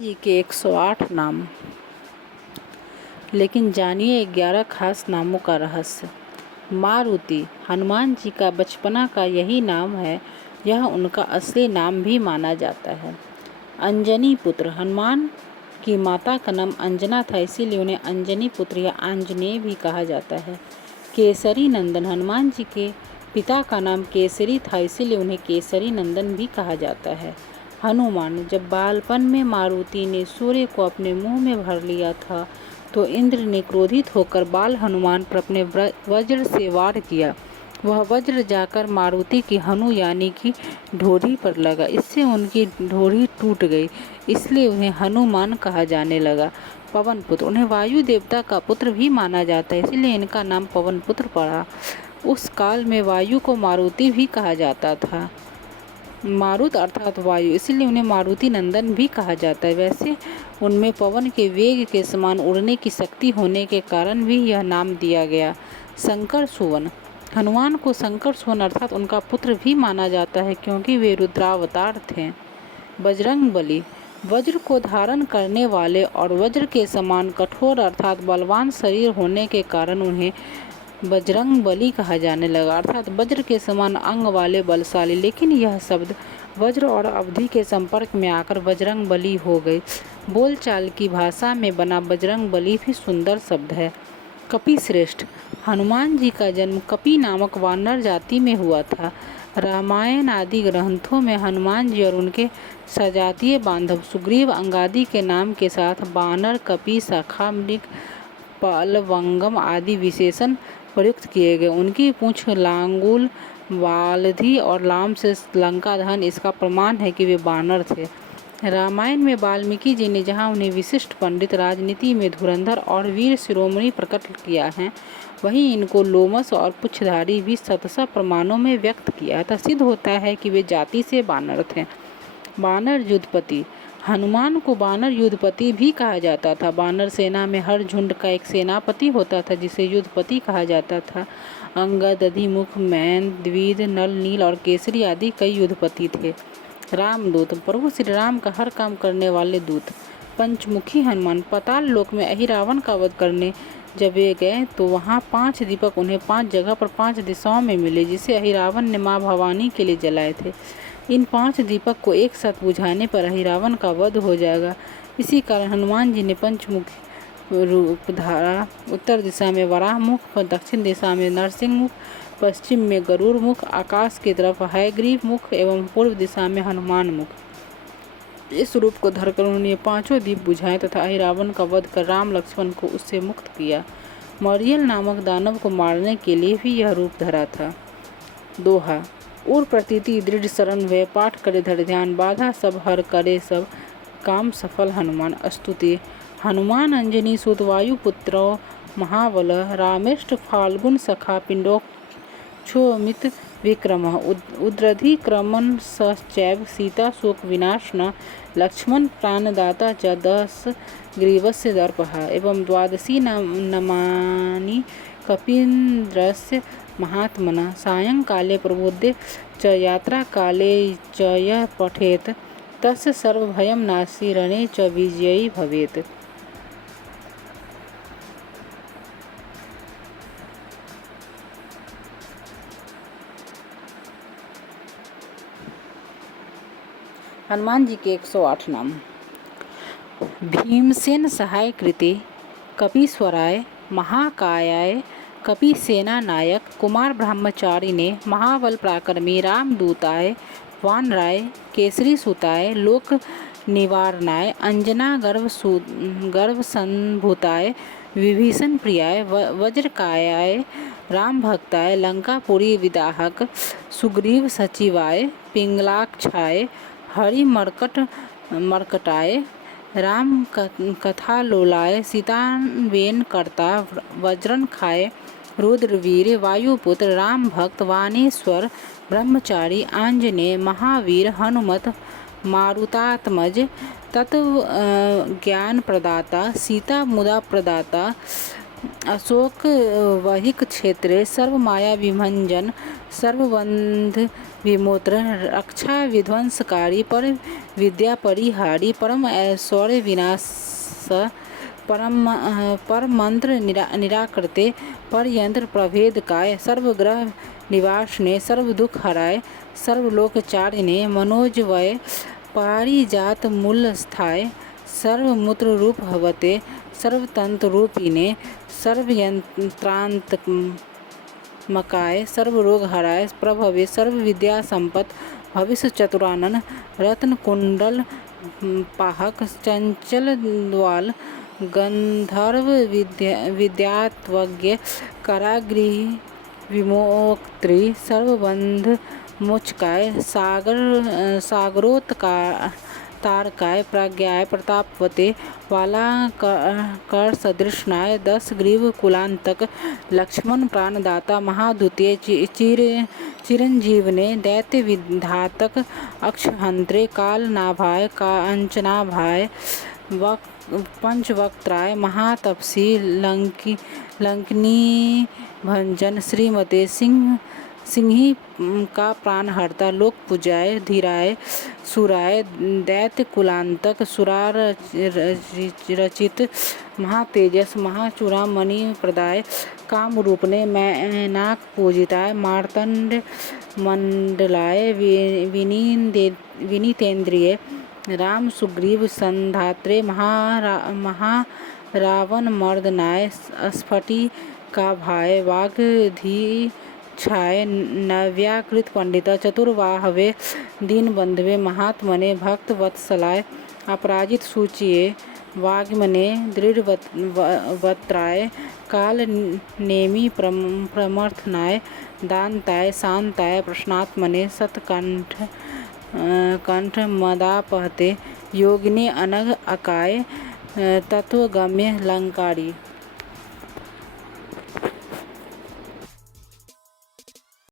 जी के 108 नाम। लेकिन जानिए 11 खास नामों का रहस्य। मारुति हनुमान जी का बचपना का यही नाम है। यह उनका असली नाम भी माना जाता है। अंजनी पुत्र हनुमान की माता का नाम अंजना था, इसीलिए उन्हें अंजनी पुत्र या आंजनेय भी कहा जाता है। केसरी नंदन हनुमान जी के पिता का नाम केसरी था, इसीलिए उन्हें केसरी नंदन भी कहा जाता है। हनुमान जब बालपन में मारुति ने सूर्य को अपने मुंह में भर लिया था तो इंद्र ने क्रोधित होकर बाल हनुमान पर अपने वज्र से वार किया। वह वज्र जाकर मारुति की हनु यानी कि ढोरी पर लगा। इससे उनकी ढोरी टूट गई, इसलिए उन्हें हनुमान कहा जाने लगा। पवन पुत्र उन्हें वायु देवता का पुत्र भी माना जाता है, इसलिए इनका नाम पवन पुत्र पड़ा। उस काल में वायु को मारुति भी कहा जाता था। मारुत अर्थात वायु, इसलिए उन्हें मारुति नंदन भी कहा जाता है। वैसे उनमें पवन के वेग के समान उड़ने की शक्ति होने के कारण भी यह नाम दिया गया। शंकर सुवन हनुमान को शंकर सुवन अर्थात उनका पुत्र भी माना जाता है, क्योंकि वे रुद्रावतार थे। बजरंग बली वज्र को धारण करने वाले और वज्र के समान कठोर अर्थात बलवान शरीर होने के कारण उन्हें बजरंग बली कहा जाने लगा, अर्थात वज्र के समान अंग वाले बलशाली। लेकिन यह शब्द वज्र और अवधि के संपर्क में आकर बजरंग बली हो गई। बोलचाल की भाषा में बना बजरंग बली भी सुंदर शब्द है। कपि श्रेष्ठ हनुमान जी का जन्म कपि नामक वानर जाति में हुआ था। रामायण आदि ग्रंथों में हनुमान जी और उनके सजातीय बांधव सुग्रीव अंगादि के नाम के साथ बानर, कपि, शाखा मृग, पलवंगम आदि विशेषण प्रयुक्त किए गए। उनकी पूंछ लांगुल, वालधि और लाम से लंका दहन इसका प्रमाण है कि वे बानर थे। रामायण में वाल्मीकि जी ने जहाँ उन्हें विशिष्ट पंडित, राजनीति में धुरंधर और वीर शिरोमणि प्रकट किया है, वहीं इनको लोमस और पुच्छधारी भी शतशः प्रमाणों में व्यक्त किया। अतः सिद्ध होता है कि वे जाति से बानर थे। बानर युद्धपति हनुमान को बानर युद्धपति भी कहा जाता था। बानर सेना में हर झुंड का एक सेनापति होता था, जिसे युद्धपति कहा जाता था। अंगद, अधिमुख, मैन, द्विद, नल, नील और केसरी आदि कई युद्धपति थे। रामदूत प्रभु श्री राम का हर काम करने वाले दूत। पंचमुखी हनुमान पाताल लोक में अहिरावण का वध करने जब वे गए तो वहाँ 5 दीपक उन्हें 5 जगह पर 5 दिशाओं में मिले, जिसे अहिरावण ने माँ भवानी के लिए जलाए थे। इन 5 दीपक को एक साथ बुझाने पर अहिरावण का वध हो जाएगा। इसी कारण हनुमान जी ने पंचमुखी रूप धारा। उत्तर दिशा में वराह मुख, दक्षिण दिशा में नरसिंह मुख, पश्चिम में गरुड़ मुख, आकाश की तरफ हयग्रीव मुख एवं पूर्व दिशा में हनुमान मुख। इस रूप को धरकर उन्होंने 5 दीप बुझाए तथा अहिरावण का वध कर राम लक्ष्मण को उससे मुक्त किया। मरियल नामक दानव को मारने के लिए भी यह रूप धरा था। दोहा उर प्रतीति दृढ़ शरण वे पाठ करे धर ध्यान, बाधा सब हर करे सब काम सफल हनुमान। स्तुति हनुमान अंजनी सुत वायु पुत्रो महाबल, रामेष्ट फाल्गुन सखा पिंडोक्षोमित विक्रम, उद्रधि क्रमन सचैव सीता शोक विनाशन, लक्ष्मण प्राणदाता च 10 ग्रीवस्य दर्पहा, एवं 12 नमानि कपीन्द्रस्य महात्मना, सायंकाले प्रबोधे च यात्रा काले च यः पठेत तस्य सर्वभयं नास्ति रणे च विजयी भवेत्। हनुमान जी के 108 नाम। भीमसेन सहाय कृते, कपीश्वराय, महाकायाय, कपि सेना नायक, कुमार ब्रह्मचारी ने, महाबल पराक्रमी, रामदूताय, वानराय, केसरी सुताय, लोक निवारणाय, अंजना गर्भ संभूताय, विभीषण प्रियाय, वज्रकायाय, राम भक्ताय, लंकापुरी विदाहक, सुग्रीव सचिवाय, पिंगलाक्षाय, हरि मर्कटाय, राम कथालोलाय, सीतान्वेन कर्ता, वज्रन खाय, रुद्रवीर, वायुपुत्र, राम भक्त, वानेश्वर, ब्रह्मचारी, आंजनेय, महावीर, हनुमत, मारुतात्मज, तत्व ज्ञान प्रदाता, सीता मुदा प्रदाता, अशोक वहिक क्षेत्रे सर्वमाया विभंजन सर्वबंध विमोत्र रक्षा विध्वंसकारी पर विद्या परिहारी परम ऐश्वर्य विनाश पर मंत्र निराकृते पर यंत्र प्रभेद काय सर्वग्रह निवासने सर्व दुख हराय सर्वलोकचारिणे मनोजवय पारिजात मूल स्थाय सर्वमूत्र रूप भवते सर्वतंत्र रूपिणे सर्वयंत्रांत मकाय सर्वरोग हराय प्रभवे सर्व विद्या संपत भविष्य चतुरानन रत्न कुंडल पाहक चंचल द्वाल गंधर्व विद्यात्वज्ञ कारागृह विमोक्त्री सर्वबंध मोचकाय तारकाय प्रज्ञाय प्रतापवते वाला कर सदृशनाय 10 ग्रीव कुलांतक लक्ष्मण प्राणदाता महाद्वितीय चिरंजीवने दैत्य विधातक अक्षहंत्रे काल नाभाय कांचनाभाय पंचवक्त्राय महातपसी लंकिनी भंजन श्रीमते सिंही का प्राणहर्ता लोक पूजाय धीराय सुराय दैत्य कुलांतक सुरार रचित महातेजस महाचूड़ामणि प्रदाय काम रूपने मैनाक पूजिताय मार्तंड मंडलाय विनीतेन्द्रिय राम सुग्रीव संधात्रे महारावण मर्दनाय स्फटी का भाय वाग्धी छाय नव्याकृत पंडित चतुर्वाहवे दीन बंधवे महात्मने भक्त वत्सलाय अपराजित सूचिये वाग्मने दृढ़ वत्राय काल नेमी प्रमर्थनाय दानताय शांताय प्रश्नात्मने कंठ मदापहते योगिनी अनग अकाय तत्वगम्य लंकारी।